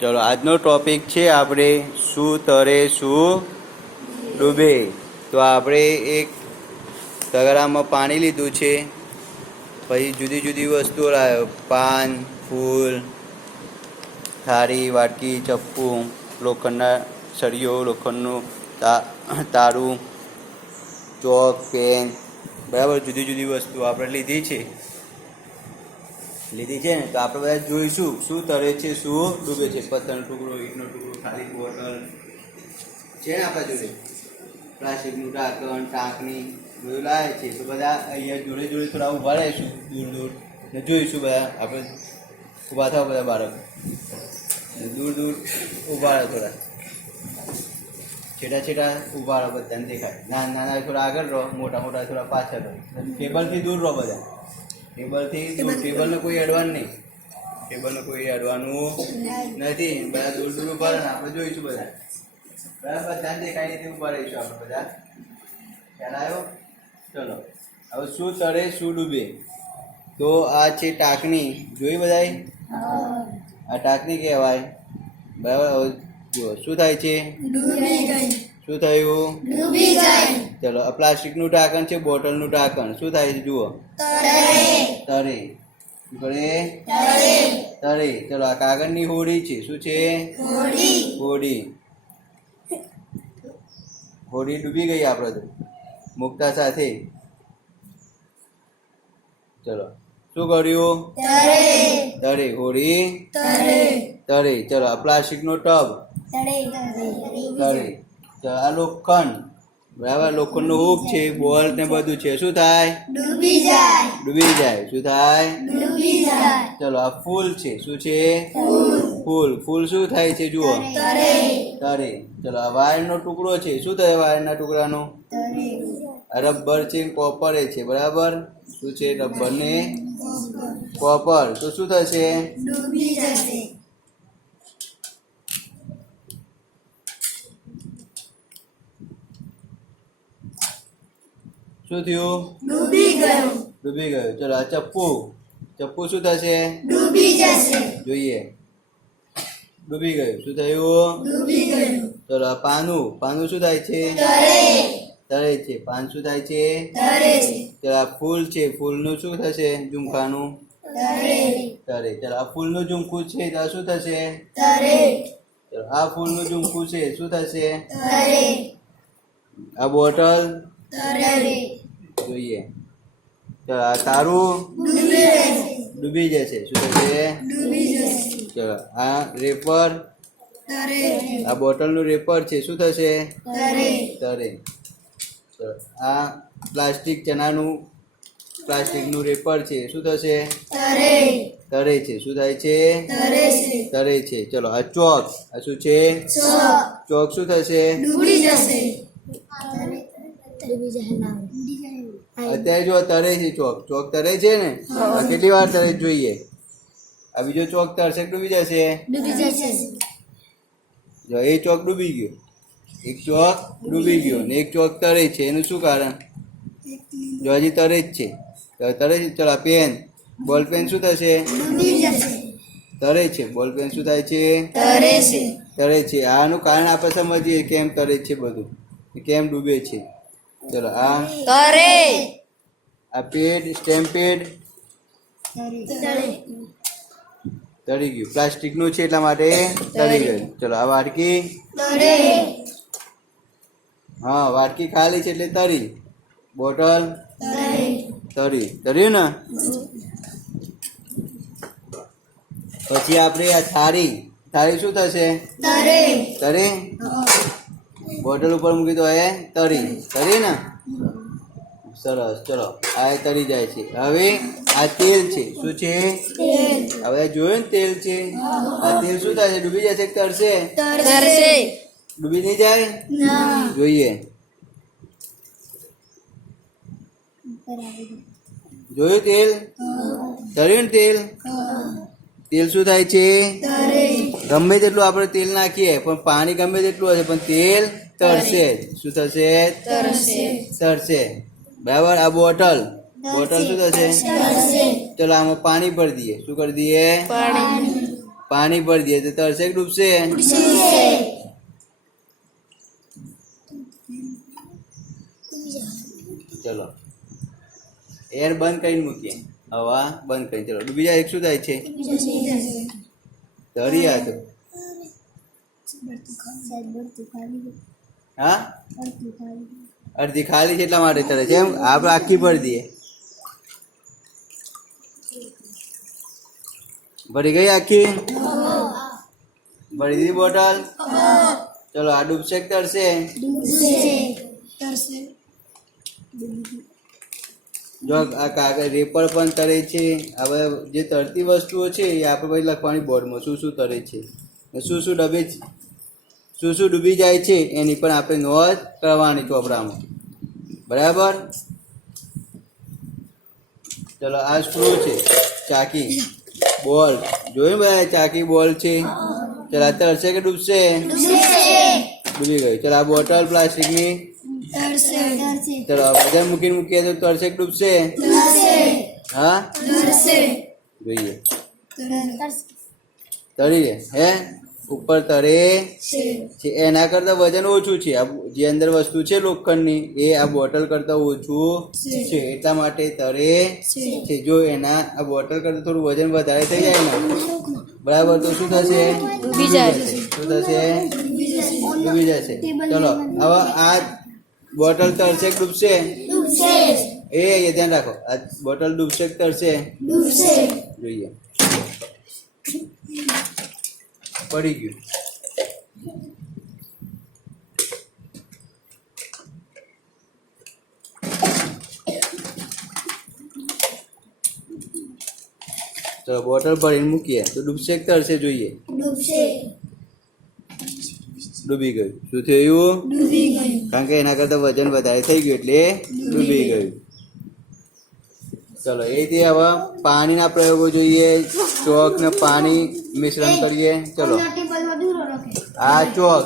ચલો આજનો ટોપિક છે આપણે શું તરે શું ડૂબે. તો આપણે એક તગારામાં પાણી લીધું છે, પછી જુદી જુદી વસ્તુઓ લાવ્યો, પાન, ફૂલ, થાળી, વાટકી, ચપ્પુ, લોખંડના સળીઓ, લોખંડનું તારું, ચોક, પેન, બરાબર જુદી જુદી વસ્તુ આપણે લીધી છે ને. તો આપણે બધા જોઈશું શું તરે છે શું ડૂબે છે. પથ્થરનો ટુકડો, ઈંટનો ટુકડો, ખાલી બોટલ છે ને આપણા જોડે, પ્લાસ્ટિકનું ઢાંકણ, ટાંકણી બધું લાવે છે. તો બધા અહીંયા જોડે જોડે થોડા ઊભા રહીશું, દૂર દૂર ને જોઈશું. બધા આપણે ઊભા થાવ, બધા બાળકો દૂર દૂર ઊભા રહે, થોડા છેટા છેટા ઊભા રહો, બધાને દેખાય. નાના નાના થોડા આગળ રહો, મોટા મોટા થોડા પાછળ રહો. ટેબલથી દૂર રહો બધા, ટેબલથી દૂર. ટેબલને કોઈ અડવાનું નહીં, ટેબલને કોઈ અડવાનું નથી. બધા દૂર દૂર ઊભા રહે, આપણે જોઈશું બધા બરાબર. બધાને દેખાય રીતે ઊભા રહીશું આપણે બધા. ખ્યાલ આવ્યો? ચલો હવે શું તરે શું ડૂબે. તો આ છે ટાંકણી, જોઈ બધાય? આ ટાંકણી કહેવાય, બરાબર. હવે જુઓ શું થાય છે, શું થયું, ચલો આ પ્લાસ્ટિકનું ઢાંકણ છે, બોટલનું ઢાંકણ, શું થાય છે જુઓ, તરે. તરે. ચલો આ કાગળની હોડી છે, શું છે, હોડી. હોડી ડૂબી ગઈ આપણે તો મુકતા સાથે. ચલો શું કર્યું, તરે. હોડી તરે. ચલો આ પ્લાસ્ટિકનો ટબ, તરે. ચલો આ લોખંડ, બરાબર. લોખંડનો હૂક છે, બોલ ને બધું છે, શું થાય, ડૂબી જાય. શું થાય, ચલો આ ફૂલ છે, શું છે, ફૂલ. ફૂલ શું થાય છે જુઓ, તરે. ચલો આ વાયરનો ટુકડો છે, શું થાય વાયરના ટુકડાનો, રબર છે, કોપર છે, બરાબર. શું છે, રબર ને કોપર. તો શું થશે, ડૂબી જશે. શું થયું, ડૂબી ગયું. ચલો આ ચપ્પુ. ચપ્પુ શું થશે, ડૂબી જશે. જોઈએ, ડૂબી ગયું. શું થયું, ડૂબી ગયું. ચલો આ પાનું. પાનું શું થાય છે, તરે છે. પાન શું થાય છે, તરે છે. ચલો આ ફૂલ છે, ફૂલનું શું થશે, ઝુમખાનું, તરે. ચલો આ ફૂલનું ઝુમખું છે, તો શું થશે, તરે. ચલો આ ફૂલનું ઝુમખું છે, શું થશે, તરે. આ બોટલ, તરે. જોઈએ. ચલો આ તારું ડૂબી જશે, શું થશે, ડૂબી જશે. ચલો આ રેપર, તરે. આ બોટલનું રેપર છે, શું થશે, તરે. ચલો આ પ્લાસ્ટિક ચનાનું પ્લાસ્ટિકનું રેપર છે, શું થશે, તરે છે. શું થાય છે, તરે છે. ચલો આ ચોક. આ શું છે, ચોક. શું થશે, ડૂબી જશે. અત્યારે જો તરે છે ચોક. ચોક તરે છે ને, આ કેટલી વાર તરે જોઈએ. આ બીજો ચોક તરશે, ડૂબી જશે. ડૂબી જશે. જો એ ચોક ડૂબી ગયો, એક ચોક ડૂબી ગયો ને એક ચોક તરે છે. એનું શું કારણ, જો હજી તરે જ છે, તરે છે. ચલો આ પેન, બોલ પેન શું થશે, ડૂબી જશે. તરે છે. બોલ પેન શું થાય છે, તરે છે. તરે છે. આનું કારણ આપણે સમજીએ કેમ તરે છે, બધું કેમ ડૂબે છે. ચલો આ તરે. આ પેડ, સ્ટેમ્પ પેડ તરી ગયું. પ્લાસ્ટિકનું છે એટલા માટે તરી ગયું. ચલો આ વાટકી, તરે. હા વાટકી ખાલી છે એટલે તરી. બોટલ, તરી. તર્યું ને. પછી આપણે આ થાળી. થાળી શું થશે, તરે. બોટલ ઉપર મૂકી તો એ તરી. તરી ને, સરસ. ચલો આ તરી જાય છે. હવે આ તેલ છે, શું છે, હવે જોયું ને તેલ છે. આ તેલ શું થાય છે, ડૂબી જશે કે તરશે, તરશે. ડૂબી નહીં જાય, જોઈએ. જોયું તેલ, તર્યું ને તેલ. તેલ શું થાય છે, ગમે તેટલું આપણે તેલ નાખીએ પણ પાણી ગમે તેટલું હશે પણ તેલ તરશે. શું થશે, તરશે, બરાબર. આ બોટલ, બોટલ શું થશે, ચલો આમાં પાણી ભરી દઈએ. શું કરી દઈએ, પાણી ભરી દઈએ તો તરશે કે ડૂબશે? ચલો એર બંધ કરીને મૂકીએ, હવા બંધ કરીને. ચલો ડૂબી જાય શું થાય છે? તરી આ તો હા અડધી ખાલી છે એટલા માટે તરે છે એમ. આપણે આખી ભરી દઈએ. ભરી ગઈ આખી? ભરી દીધી બોટલ? ચલો આ ડૂબશે કે તરશે? જો આ કાગળ રેપર પણ તરે છે. હવે જે તરતી વસ્તુઓ છે એ આપણે પછી લખવાની બોર્ડમાં શું શું તરે છે, શું શું ડૂબે છે, શું શું ડૂબી જાય છે એની પણ આપણે નોંધ કરવાની ચોપડામાં. બરાબર? ચલો આ સ્ક્રૂ છે, ચાકી, બોલ જોયું બધા ચાકી બોલ છે. ચલો આ તરશે કે ડૂબશે? ડૂબી ગયું. ચલો આ બોટલ પ્લાસ્ટિકની, ચલો વજન મૂકીને મૂકીએ તો તરશે કે ડૂબશે? હા જોઈએ તરી રે હે ઉપર તરે છે. એના કરતા વજન ઓછું છે. આ જે અંદર વસ્તુ છે લોખંડની એ આ બોટલ કરતા ઓછું છે એટલા માટે તરે છે. જો એના આ બોટલ કરતા થોડું વજન વધારે થઈ જાય ને બરાબર તો શું થશે? ડૂબી જાય. શું થશે? ડૂબી જશે. ચલો હવે આ બોટલ તરશે કે ડૂબશે? એ ધ્યાન રાખો. આ બોટલ ડૂબશે કે તરશે? જોઈએ પડી ગયું. ચલો બોટલ ભરીને મૂકીએ તો ડૂબશે કે તરશે? જોઈએ. ડૂબી ગયું. શું થયું? કારણ કે એના કરતા વજન વધારે થઈ ગયું એટલે ડૂબી ગયું. ચલો એ રીતે હવે પાણીના પ્રયોગો જોઈએ. ચોક ને પાણી મિશ્રણ કરીએ. ચલો આ ચોક